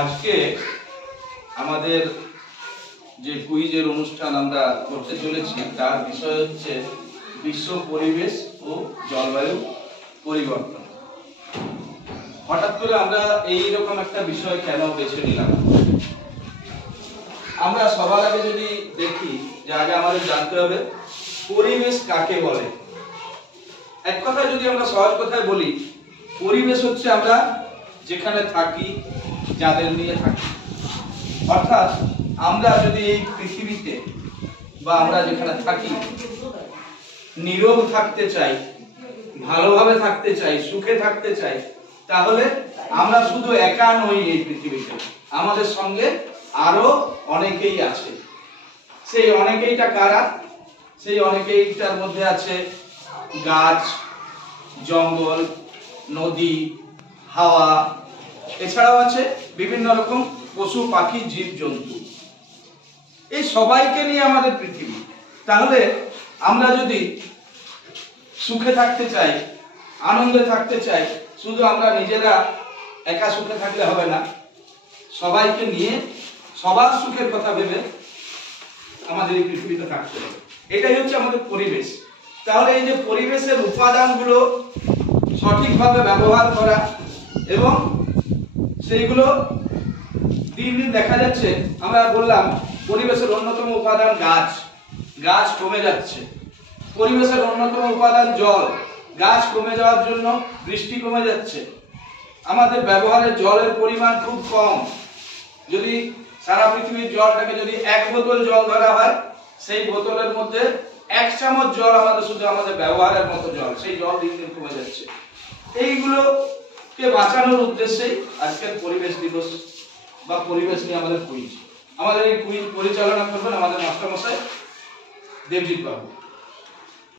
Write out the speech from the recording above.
আজকে আমাদের যে কুইজের অনুষ্ঠান আমরা করতে চলেছি তার বিষয় হচ্ছে বিশ্ব পরিবেশ ও জলবায়ু পরিবর্তন। হঠাৎ করে আমরা এই রকম একটা বিষয় কেন বেছে নিলাম? আমরা সবার আগে যদি দেখি যে আগে আমাদের জানতে হবে পরিবেশ কাকে বলে। এক কথায় যদি আমরা সহজ কথায় বলি, পরিবেশ হচ্ছে আমরা যেখানে থাকি, যাদের নিয়ে থাকি। অর্থাৎ আমরা যদি এই পৃথিবীতে বা আমরা যেখানে থাকি নীরব থাকতে চাই, ভালোভাবে থাকতে চাই, সুখে থাকতে চাই, তাহলে আমরা শুধু একা নই এই পৃথিবীতে, আমাদের সঙ্গে আরো অনেকেই আছে। সেই অনেকেইটা কারা? সেই অনেকেইটার মধ্যে আছে গাছ, জঙ্গল, নদী, হাওয়া, এছাড়াও আছে বিভিন্ন রকম পশু পাখি, জীব জন্তু। এই সবাইকে নিয়ে আমাদের পৃথিবী। তাহলে আমরা যদি সুখে থাকতে চাই, আনন্দে থাকতে চাই, শুধু আমরা নিজেরা একা সুখে থাকলে হবে না, সবাইকে নিয়ে সবার সুখের কথা ভেবে আমাদের এই পৃথিবীতে থাকতে হবে। এটাই হচ্ছে আমাদের পরিবেশ। তাহলে এই যে পরিবেশের উপাদানগুলো সঠিকভাবে ব্যবহার করা এবং সেইগুলো দিন দিন দেখা যাচ্ছে, আমরা বললাম পরিবেশের অন্যতম উপাদান গাছ, গাছ কমে যাচ্ছে। পরিবেশের অন্যতম উপাদান জল, গাছ কমে যাওয়ার জন্য বৃষ্টি কমে যাচ্ছে। আমাদের ব্যবহারের জলের পরিমাণ খুব কম। যদি সারা পৃথিবীর জলটাকে যদি এক বোতল জল ধরা হয়, সেই বোতলের মধ্যে 1 চামচ জল আমাদের শুধু আমাদের ব্যবহারের মতো জল, সেই জল দিন দিন কমে যাচ্ছে। এইগুলোকে বাঁচানোর উদ্দেশ্যেই আজকের পরিবেশ দিবস বা পরিবেশ নিয়ে আমাদের কুইজ। আমাদের এই কুইজ পরিচালনা করবেন আমাদের মাস্টারমশাই দেবজিৎ বাবু।